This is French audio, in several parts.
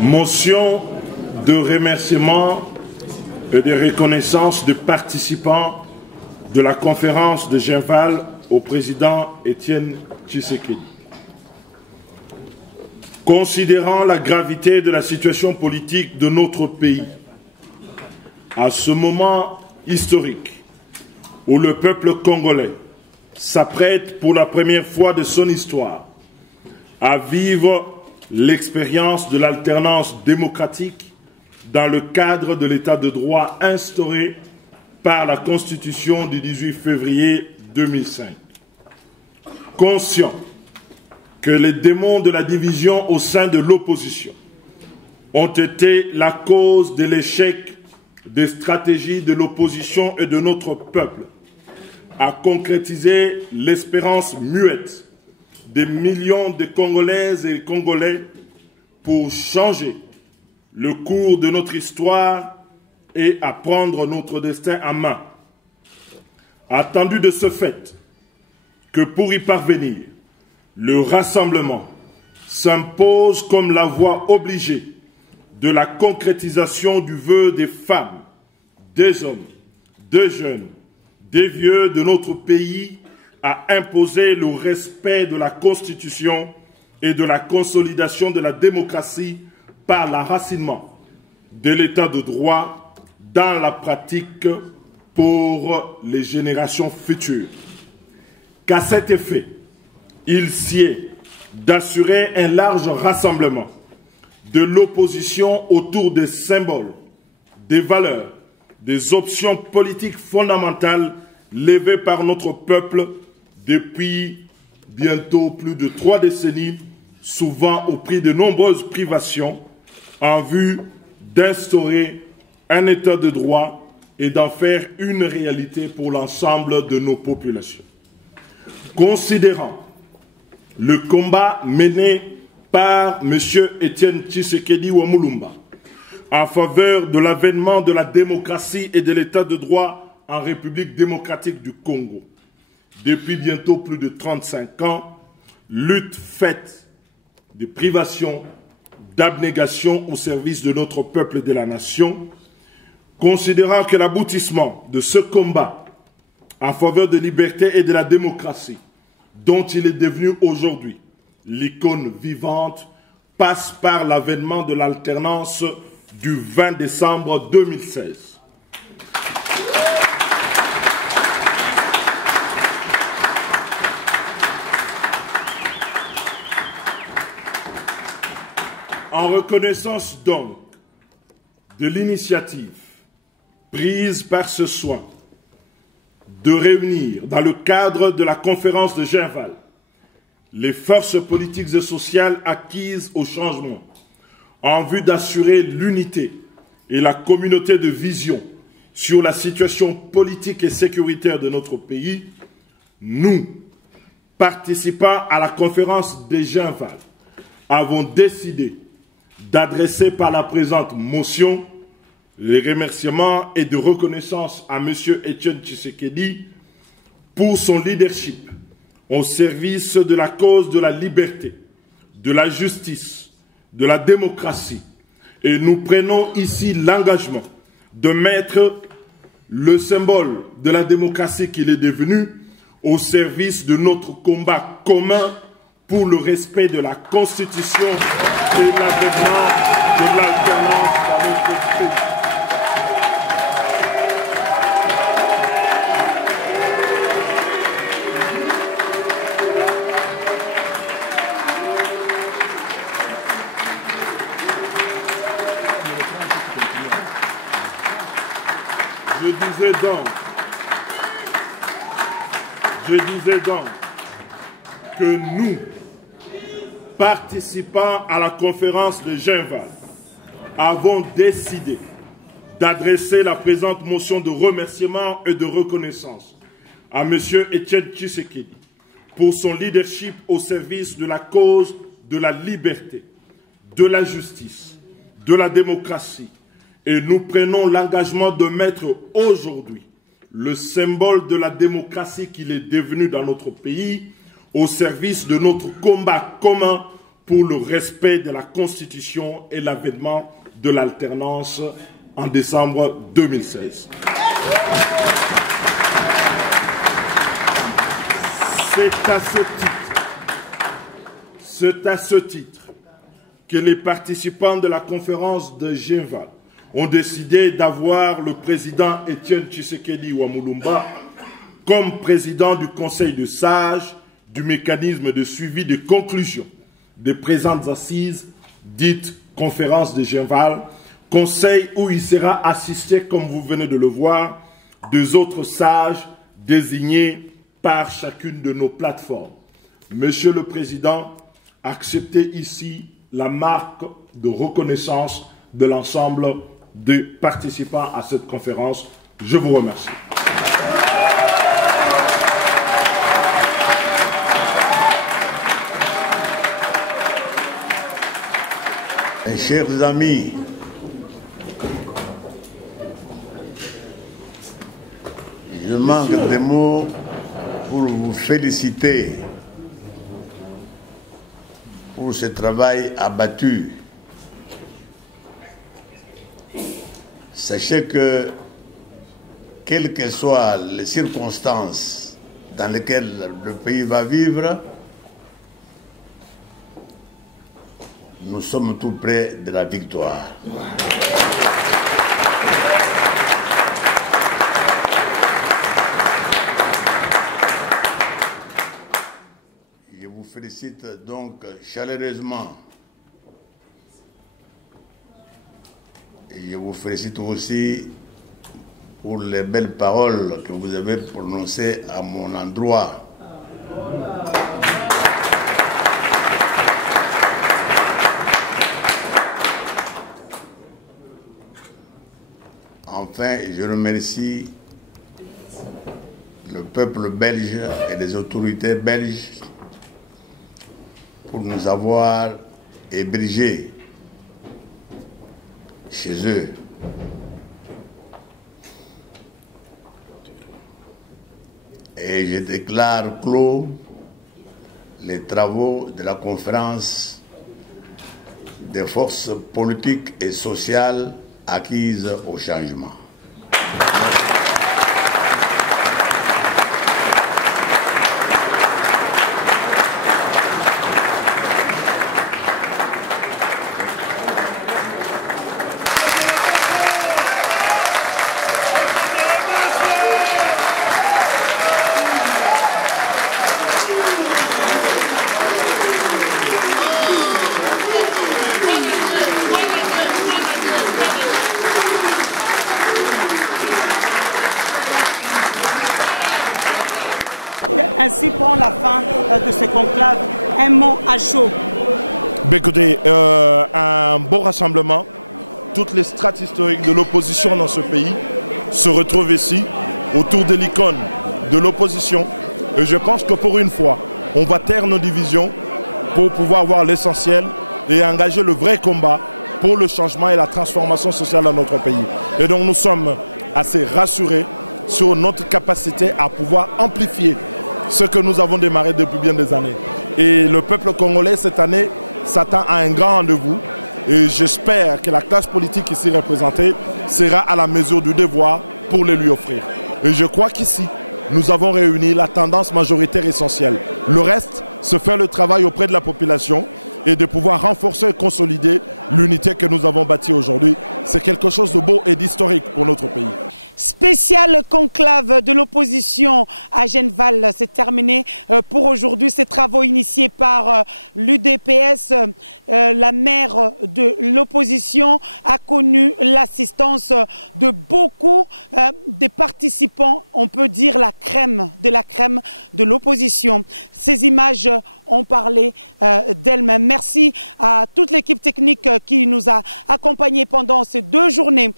Motion de remerciement et de reconnaissance des participants de la conférence de Genval au président Étienne Tshisekedi. Considérant la gravité de la situation politique de notre pays, à ce moment historique où le peuple congolais s'apprête pour la première fois de son histoire à vivre l'expérience de l'alternance démocratique dans le cadre de l'état de droit instauré par la Constitution du 18 février 2005. Conscient que les démons de la division au sein de l'opposition ont été la cause de l'échec des stratégies de l'opposition et de notre peuple à concrétiser l'espérance muette des millions de Congolaises et Congolais pour changer le cours de notre histoire et à prendre notre destin en main. Attendu de ce fait que pour y parvenir, le rassemblement s'impose comme la voie obligée de la concrétisation du vœu des femmes, des hommes, des jeunes, des vieux de notre pays à imposer le respect de la Constitution et de la consolidation de la démocratie par l'enracinement de l'état de droit dans la pratique pour les générations futures. Qu'à cet effet, il sied d'assurer un large rassemblement de l'opposition autour des symboles, des valeurs, des options politiques fondamentales levées par notre peuple depuis bientôt plus de 3 décennies, souvent au prix de nombreuses privations, en vue d'instaurer un état de droit et d'en faire une réalité pour l'ensemble de nos populations. Considérant le combat mené par M. Étienne Tshisekedi Wamulumba en faveur de l'avènement de la démocratie et de l'état de droit en République démocratique du Congo, depuis bientôt plus de 35 ans, lutte faite de privation, d'abnégation au service de notre peuple et de la nation, considérant que l'aboutissement de ce combat en faveur de liberté et de la démocratie, dont il est devenu aujourd'hui l'icône vivante, passe par l'avènement de l'alternance du 20 décembre 2016. En reconnaissance donc de l'initiative prise par ce soin de réunir dans le cadre de la conférence de Genval les forces politiques et sociales acquises au changement en vue d'assurer l'unité et la communauté de vision sur la situation politique et sécuritaire de notre pays, nous, participants à la conférence de Genval, avons décidé d'adresser par la présente motion les remerciements et de reconnaissance à M. Étienne Tshisekedi pour son leadership au service de la cause de la liberté, de la justice, de la démocratie. Et nous prenons ici l'engagement de mettre le symbole de la démocratie qu'il est devenu au service de notre combat commun pour le respect de la Constitution et l'avènement de l'alternance dans notre pays. Je disais donc que nous, participants à la conférence de Genval, avons décidé d'adresser la présente motion de remerciement et de reconnaissance à M. Étienne Tshisekedi pour son leadership au service de la cause de la liberté, de la justice, de la démocratie. Et nous prenons l'engagement de mettre aujourd'hui le symbole de la démocratie qu'il est devenu dans notre pays au service de notre combat commun pour le respect de la Constitution et l'avènement de l'alternance en décembre 2016. C'est à ce titre que les participants de la conférence de Genval ont décidé d'avoir le président Étienne Tshisekedi Wamulumba comme président du Conseil de sages du mécanisme de suivi des conclusions des présentes assises dites conférence de Genval, conseil où il sera assisté, comme vous venez de le voir, deux autres sages désignés par chacune de nos plateformes. Monsieur le Président, acceptez ici la marque de reconnaissance de l'ensemble des participants à cette conférence. Je vous remercie. Mes chers amis, je manque de mots pour vous féliciter pour ce travail abattu. Sachez que, quelles que soient les circonstances dans lesquelles le pays va vivre, nous sommes tout près de la victoire. Je vous félicite donc chaleureusement. Et je vous félicite aussi pour les belles paroles que vous avez prononcées à mon endroit. Enfin, je remercie le peuple belge et les autorités belges pour nous avoir hébergés chez eux. Et je déclare clos les travaux de la conférence des forces politiques et sociales acquises au changement. Ainsi prend la fin de ce conclave. Un mot à chaud. Écoutez, un beau rassemblement. Toutes les strates historiques de l'opposition dans ce pays se retrouvent ici, autour de l'icône de l'opposition. Et je pense que pour une fois, on va taire nos divisions pour pouvoir voir l'essentiel et engager le vrai combat pour le changement et la transformation sociale dans notre pays. Et donc nous sommes assez rassurés sur notre capacité à pouvoir amplifier ce que nous avons démarré depuis bien des années. Et le peuple congolais, cette année, s'attend à un grand rendez-vous. Et j'espère que la classe politique ici représentée sera à la mesure du devoir pour les lui offrir. Et je crois qu'ici, nous avons réuni la tendance majoritaire essentielle. Le reste, c'est faire le travail auprès de la population et de pouvoir renforcer et consolider l'unité que nous avons bâtie aujourd'hui. C'est quelque chose de beau et d'historique pour notre pays. Spécial conclave de l'opposition à Genval, c'est terminé pour aujourd'hui. Ces travaux initiés par l'UDPS, la maire de l'opposition, a connu l'assistance de beaucoup de participants, on peut dire la crème de l'opposition. Ces images ont parlé d'elles-mêmes. Merci à toute l'équipe technique qui nous a accompagnés pendant ces 2 journées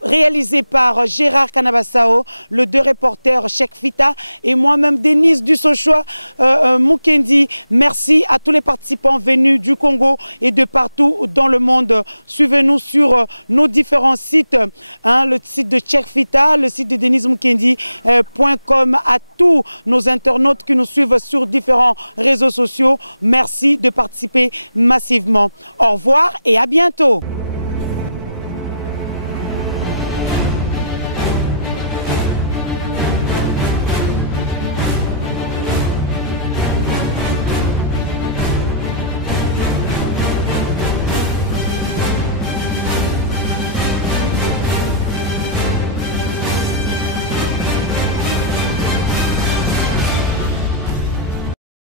réalisées par Gérard Gérard Kanabasao, le deux reporters Cheikh Fita et moi-même Denise Dussochoa Mukendi. Merci à tous les participants venus du Congo et de partout dans le monde. Suivez-nous sur nos différents sites, le site de Cheikh Fita, le site de Denise Mukendi.com, à tous nos internautes qui nous suivent sur différents réseaux sociaux. Merci de participer massivement. Au revoir et à bientôt.